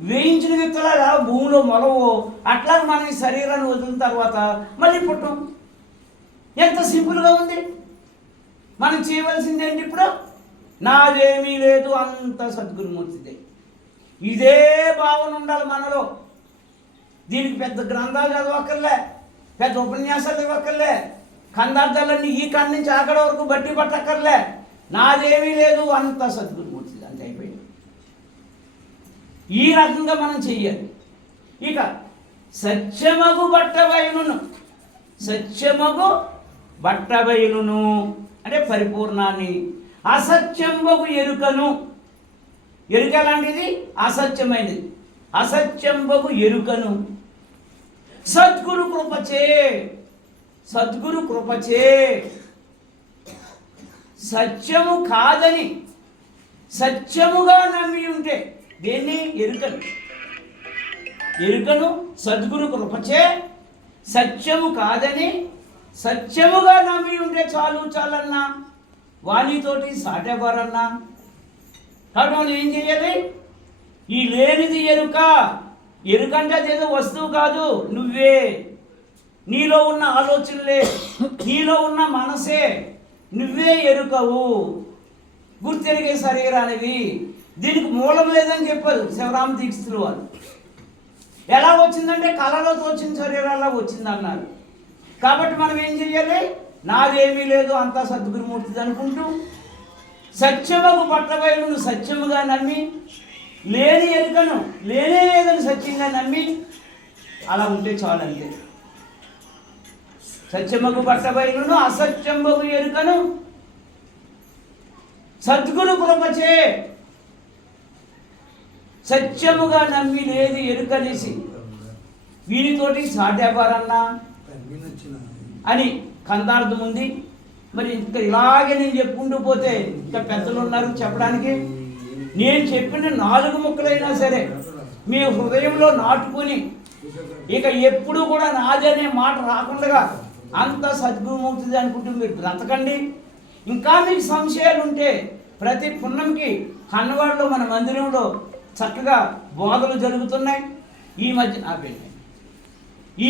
వేయించిన విత్తలాగా భూమిలో మొలవు? అట్లా మనం ఈ శరీరాన్ని వదిలిన తర్వాత మళ్ళీ పుట్టం. ఎంత సింపుల్గా ఉంది. మనం చేయవలసింది ఏంటి ఇప్పుడు? నాదేమీ లేదు అంత సద్గురుమూర్తిదే ఇదే భావన ఉండాలి మనలో. దీనికి పెద్ద గ్రంథాలు చదవక్కర్లే పెద్ద ఉపన్యాసాలు ఇవ్వక్కర్లే కందార్థాలన్నీ ఈ కాడి నుంచి అక్కడ వరకు బట్టి పట్టక్కర్లే. నాదేమీ లేదు అంత సద్గురు ఈ రకంగా మనం చెయ్యాలి. ఇక సత్యమగు బట్టబయలును సత్యమగు బట్టబయలును అంటే పరిపూర్ణాన్ని అసత్యంబగు ఎరుకను. ఎరుక ఎలాంటిది? అసత్యమైనది. అసత్యంబగు ఎరుకను. సద్గురు కృపచే సద్గురు కృపచే. సత్యము కాదని సత్యముగా నమ్మి ఉంటే దేన్ని? ఎరుకను. ఎరుకను సద్గురు కృపచే సత్యము కాదని సత్యముగా నమ్మి ఉంటే చాలు చాలన్నా. వాణితోటి సాటెవరన్నా కాబట్టి మనం ఏం చేయాలి? ఈ లేనిది ఎరుక. ఎరుకంటే అదేదో వస్తువు కాదు నువ్వే. నీలో ఉన్న ఆలోచనలే నీలో ఉన్న మనసే. నువ్వే ఎరుకవు. గుర్తెరిగే శరీరానివి. దీనికి మూలం లేదని చెప్పారు శివరామ దీక్షితులు వారు. ఎలా వచ్చిందంటే కళలో తోచిన శరీరాల్లో వచ్చింది అన్నారు కాబట్టి మనం ఏం చెయ్యాలి? నాదేమీ లేదు అంతా సద్గురుమూర్తిది అనుకుంటూ సత్యముకు పట్టబయలును సత్యముగా నమ్మి లేని ఎరుకను లేనే లేదని సత్యంగా నమ్మి అలా ఉంటే చాలు సత్యముకు పట్టబయలును అసత్యముకు ఎరుకను సద్గురు కృపచే సత్యముగా నమ్మి లేదు ఎరుకనేసి వీనితోటి సాటేపారన్నా అని కందార్థం ఉంది. మరి ఇంకా ఇలాగే నేను చెప్పుకుంటూ పోతే ఇంకా పెద్దలు ఉన్నారు చెప్పడానికి. నేను చెప్పిన నాలుగు ముక్కలైనా సరే మీ హృదయంలో నాటుకొని ఇక ఎప్పుడు కూడా నాదనే అనే మాట రాకుండా అంత సద్గుణమవుతుంది అనుకుంటూ మీరు. బ్రతకండి. ఇంకా మీకు సంశయాలు ఉంటే ప్రతి పుణ్యంకి కన్నవాడలో మన మందిరంలో చక్కగా బోధలు జరుగుతున్నాయి. ఈ మధ్య ఆపేయండి.